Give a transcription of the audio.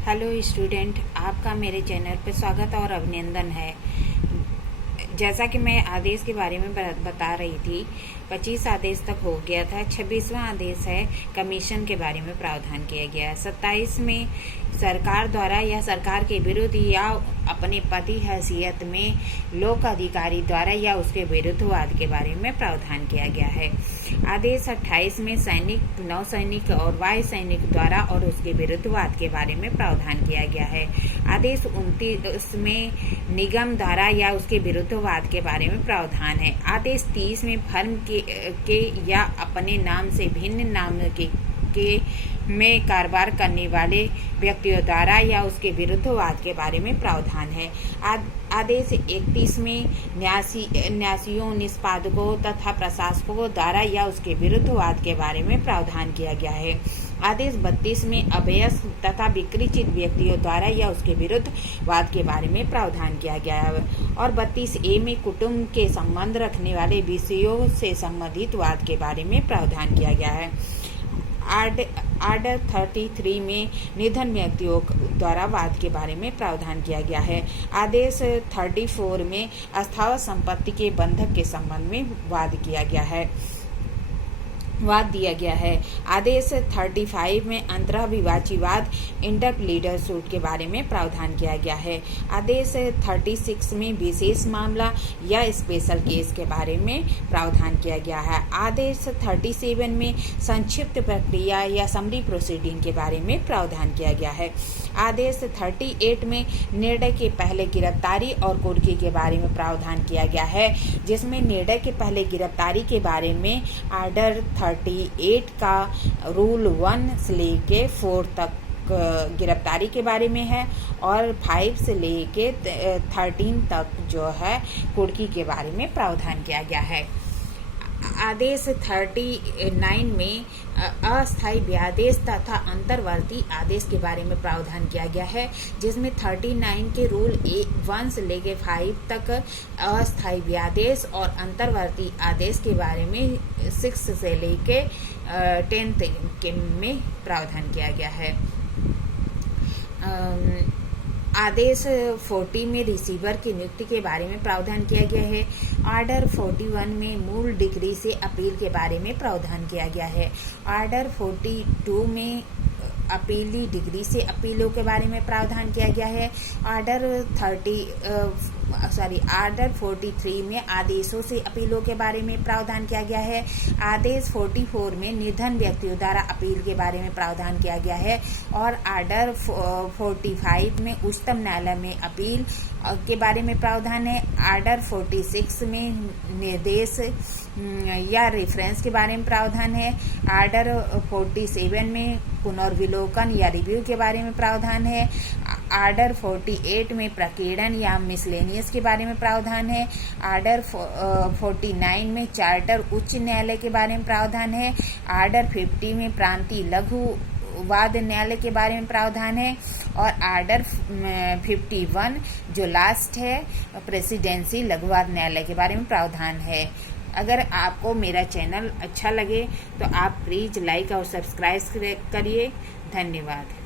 Hello student, आपका मेरे channel पर स्वागत और अभिनंदन है। जैसा कि मैं आदेश के बारे में बता रही थी, 25 आदेश तक हो गया था। 26वां आदेश है कमीशन के बारे में प्रावधान किया गया है। 27 में सरकार द्वारा या सरकार के विरुद्ध या अपने पति हैसियत में लोक अधिकारी द्वारा या उसके विरुद्ध वाद के बारे में प्रावधान किया गया है। आदेश 28 में सैनिक, नौसैनिक और वायु सैनिक द्वारा और उसके विरुद्ध वाद के बारे में प्रावधान किया गया है। आदेश 29 में निगम द्वारा या उसके विरुद्ध वाद के बारे में प्रावधान है। आदेश 30 में फर्म के या अपने नाम से भिन्न नाम के में कारोबार करने वाले व्यक्तियों द्वारा या उसके विरुद्ध वाद के बारे में प्रावधान है। आदेश 31 में न्यासियों, निष्पादकों तथा प्रशासकों द्वारा या उसके विरुद्ध वाद के बारे में प्रावधान किया गया है। आदेश 32 में अभ्यस्त तथा विकृत व्यक्तियों द्वारा या उसके विरुद्ध वाद के बारे में प्रावधान किया गया है। और 32A में कुटुंब के संबंध रखने वाले विषयों से संबंधित वाद के बारे में प्रावधान किया गया है। आर्डर 33 में निधन व्यक्तियों द्वारा वाद के बारे में प्रावधान किया गया है। आदेश 34 में अस्थायी संपत्ति के बंधक के संबंध में वाद दिया गया है। आदेश 35 में अंतरविवाची वाद, इंटरप्लीडर सूट के बारे में प्रावधान किया गया है। आदेश 36 में विशेष मामला या स्पेशल केस के बारे में प्रावधान किया गया है। आदेश 37 में संक्षिप्त प्रक्रिया या समरी प्रोसीडिंग के बारे में प्रावधान किया गया है। आदेश 38 में निर्णय के पहले गिरफ्तारी और कुर्की के बारे में प्रावधान किया गया है, जिसमें निर्णय के पहले गिरफ्तारी के बारे में आर्डर 38 का रूल 1 से लेके 4 तक गिरफ्तारी के बारे में है और 5 से लेके 13 तक जो है कुर्की के बारे में प्रावधान किया गया है। आदेश 39 में अस्थायी व्यादेश तथा अंतर्वर्ती आदेश के बारे में प्रावधान किया गया है, जिसमें 39 के रूल 1 से लेके 5 तक अस्थायी व्यादेश और अंतर्वर्ती आदेश के बारे में 6 से लेके 10 में प्रावधान किया गया है। आदेश 40 में रिसीवर की नियुक्ति के बारे में प्रावधान किया गया है। आर्डर 41 में मूल डिग्री से अपील के बारे में प्रावधान किया गया है। आर्डर 42 में अपीली डिग्री से अपीलों के बारे में प्रावधान किया गया है। आर्डर 43 में आदेशों से अपीलों के बारे में प्रावधान किया गया है। आदेश 44 में निधन व्यक्तियों द्वारा अपील के बारे में प्रावधान किया गया है। और आर्डर 45 में उच्चतम न्यायालय में अपील के बारे में प्रावधान है। आर्डर 46 में निर्देश या रेफरेंस के बारे में प्रावधान है। आर्डर 47 में पुनर्विलोकन या रिव्यू के बारे में प्रावधान है। आर्डर 48 में प्रकीर्णन या मिसलेनियस के बारे में प्रावधान है। आर्डर 49 में चार्टर उच्च न्यायालय के बारे में प्रावधान है। आर्डर 50 में प्रांतीय लघु वाद न्यायालय के बारे में प्रावधान है। और आर्डर 51 जो लास्ट है प्रेसिडेंसी लघुवाद न्यायालय के बारे में प्रावधान है। अगर आपको मेरा चैनल अच्छा लगे तो आप प्लीज़ लाइक और सब्सक्राइब करिए। धन्यवाद।